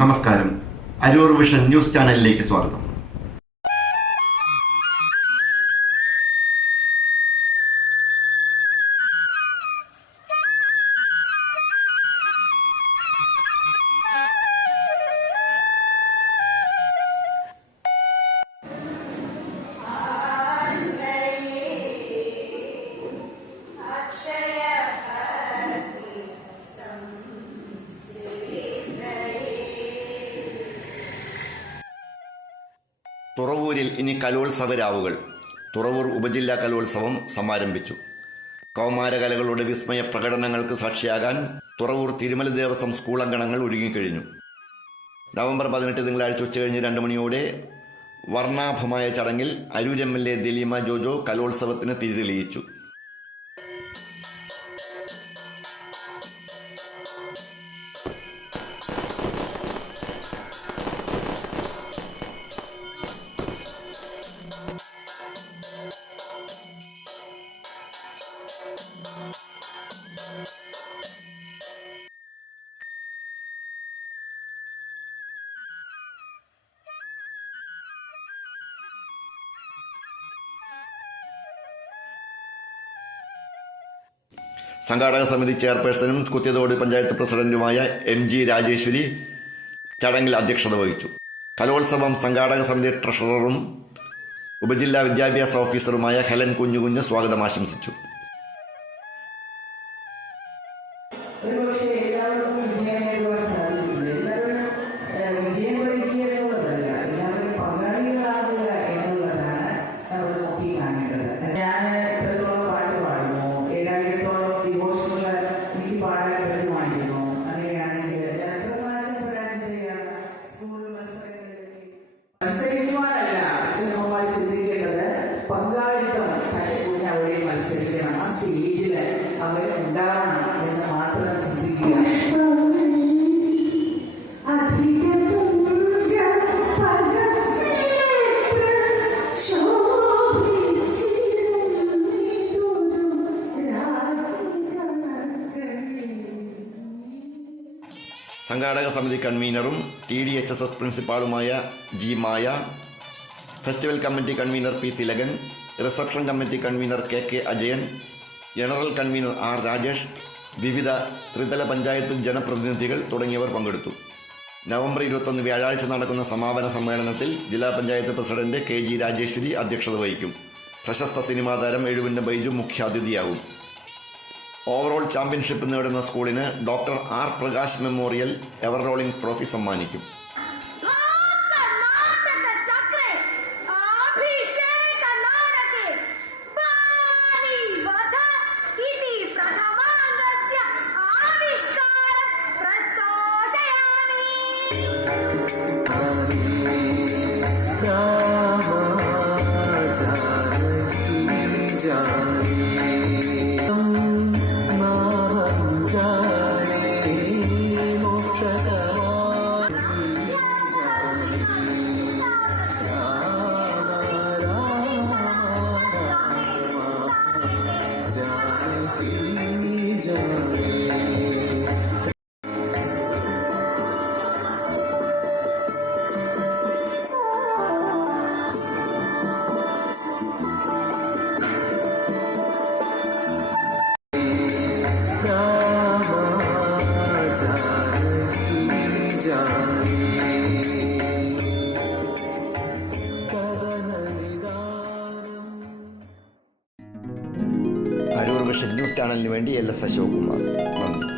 നമസ്കാരം. Aroor vision news ചാനലിലേക്ക് സ്വാഗതം. തുറവൂരിൽ ഇനി കലോത്സവ രാവുകൾ. തുറവൂർ ഉപജില്ലാ കലോത്സവം സമാരംഭിച്ചു. കൗമാരകലകളുടെ വിസ്മയ പ്രകടനങ്ങൾക്ക് സാക്ഷിയാകാൻ തുറവൂർ തിരുമല ദേവസ്വം സ്കൂൾ അങ്കണങ്ങൾ ഒരുങ്ങിക്കഴിഞ്ഞു. നവംബർ 18 തിങ്കളാഴ്ച ഉച്ചകഴിഞ്ഞ് 2 മണിയോടെ വർണ്ണാഭമായ ചടങ്ങിൽ അരൂർ MLA ദിലീമ ജോജോ കലോത്സവത്തിന് തിരിതെളിയിച്ചു. സംഘാടക സമിതി ചെയർപേഴ്സണും കുത്തിയതോട് പഞ്ചായത്ത് പ്രസിഡന്റുമായ MG രാജേശ്വരി ചടങ്ങിൽ അധ്യക്ഷത വഹിച്ചു. കലോത്സവം സംഘാടക സമിതി ട്രഷററും ഉപജില്ലാ വിദ്യാഭ്യാസ ഓഫീസറുമായ ഹെലൻ കുഞ്ഞുകുഞ്ഞ് സ്വാഗതം ആശംസിച്ചു. മത്സരിക്കുവാനല്ല അച്ഛനമ്മമാർ ചിന്തിക്കേണ്ടത്, പങ്കാളിത്തം തലക്കുഞ്ഞ് അവിടെ മത്സരിക്കണം, ആ സ്റ്റേജിൽ അവർ ഉണ്ടാവണം എന്ന് മാത്രം ചിന്തിക്കുക. സംഘാടക സമിതി കൺവീനറും TDHSS പ്രിൻസിപ്പാളുമായ G Maya, festival committee convener P Thilakan, reception committee convener KK Ajayan, general convener R Rajesh, വിവിധ ത്രിതല പഞ്ചായത്ത് ജനപ്രതിനിധികൾ തുടങ്ങിയവർ പങ്കെടുത്തു. നവംബർ 21 വ്യാഴാഴ്ച നടക്കുന്ന സമാപന സമ്മേളനത്തിൽ ജില്ലാ പഞ്ചായത്ത് പ്രസിഡന്റ് KG രാജേശ്വരി അധ്യക്ഷത വഹിക്കും. പ്രശസ്ത സിനിമാ താരം എഴുവിൻ്റെ ബൈജു മുഖ്യാതിഥിയാകും. ഓവറോൾ ചാമ്പ്യൻഷിപ്പ് നേടുന്ന സ്കൂളിന് doctor R Prakash memorial ever rolling trophy സമ്മാനിക്കും. അരൂർ വിഷൻ ന്യൂസ് ചാനലിന് വേണ്ടി LS അശോക് കുമാർ. നന്ദി.